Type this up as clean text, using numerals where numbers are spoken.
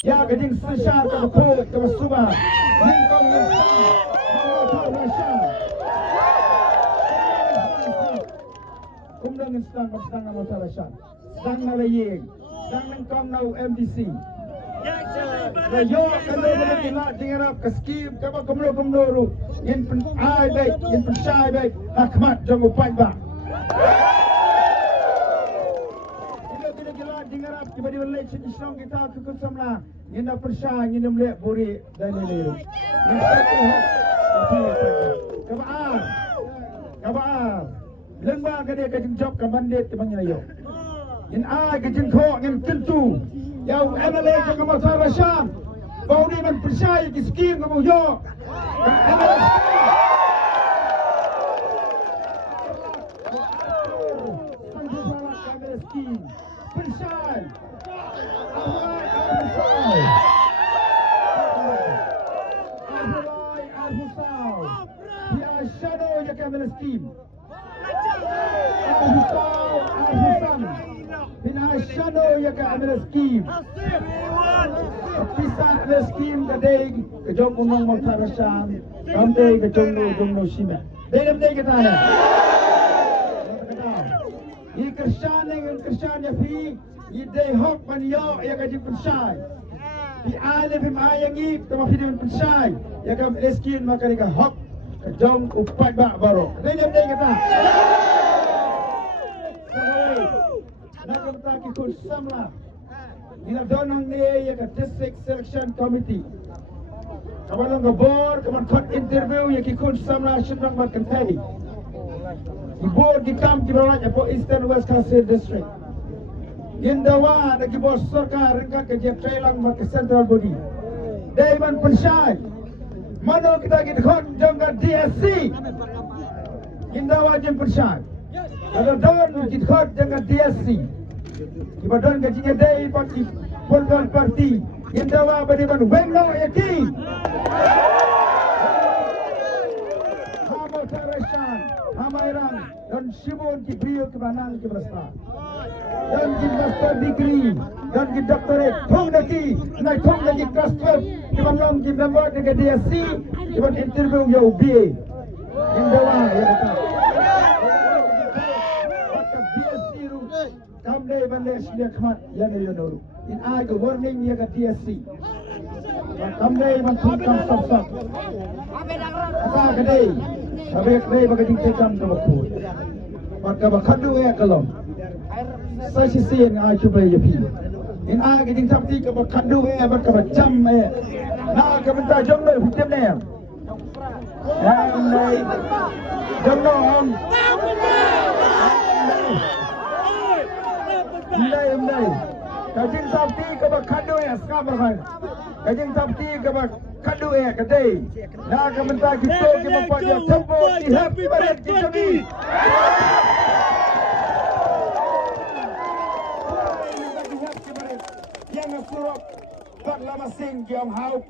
Ya kajing sesar ke betul ke bersubah. Lingkong Islam. Mawthadraishan. Kumdang Islam bersedang mawthadraishan. Sedang nalaying. Sedang nengkong nau MDC. Rayo kalau boleh dilak dingarap ke skim ke kumlo ru. Ngin ai baik, ngin pensyai baik. Rahmat jong upai ba. Dingarap kepada election Islam kita kekut samla ngina persya ngina mlek buri dan leleru kabar lengba kade kajing job ka bandit ke bangayo in a kajing kho ngin kentu yau MLA ke mawthadraishan bau ni man persya ki skim ke yo Pensyai dia shadow je kamera scheme Bina shadow je kamera scheme Pisah le scheme kadai ke jong unong mawthadraishan kamde ke jong no shime Belum dei kita ya Ini Krisyan yang Krisyan ya fi ide hok man yo ya ka jing pensyai di alif im ayangi tama fi din pensyai ya ka eskin maka ka hok ka jong upat ba baro dai kata nak kita ki kun samla ina donang ne ya ka district selection committee kabalang ka board kaman khot interview ya ki kun samla shudang ba kan thai di board di kam di bawah apa Eastern West Kasir District. Indawa nagi bos sarkar ringkat ke je trailang mak central body. Daiman pensyai. Mano kita git khon jangga DSC. Indawa jem pensyai. Ada don git khon jangga DSC. Ibadon gajinya dai pagi polgal parti. Indawa badiman wengno yakin. Mawthadraishan Hamairan dan Shimon ki brio ke banang ke berasta dan ki master degree dan ki doctorate thong lagi nai thong lagi class 12 ki banang ki member de DSC ki ban interview yo BA indawa ya kata DSC ru kam dei bande sdia khmat ya ne yo noru in ai ko warning ya ka DSC kam dei man thong kam sab apa kadai Habis ni bagi tingkatan ke betul. Maka bakadu ya kalau. Saya sisi yang saya cuba jepi. In a kita sampai ke bakadu ya baka macam ya. Nak ke bentar jom le hujan ni. Jom le on. Mulai. Kajing sampai ke bakadu ya sekarang. Kajing sampai ke bakadu ya kedai. Nak ke bentar kita ke bapak dia tempo di happy birthday kita ni. Yang suruh tak lama sing yang hau.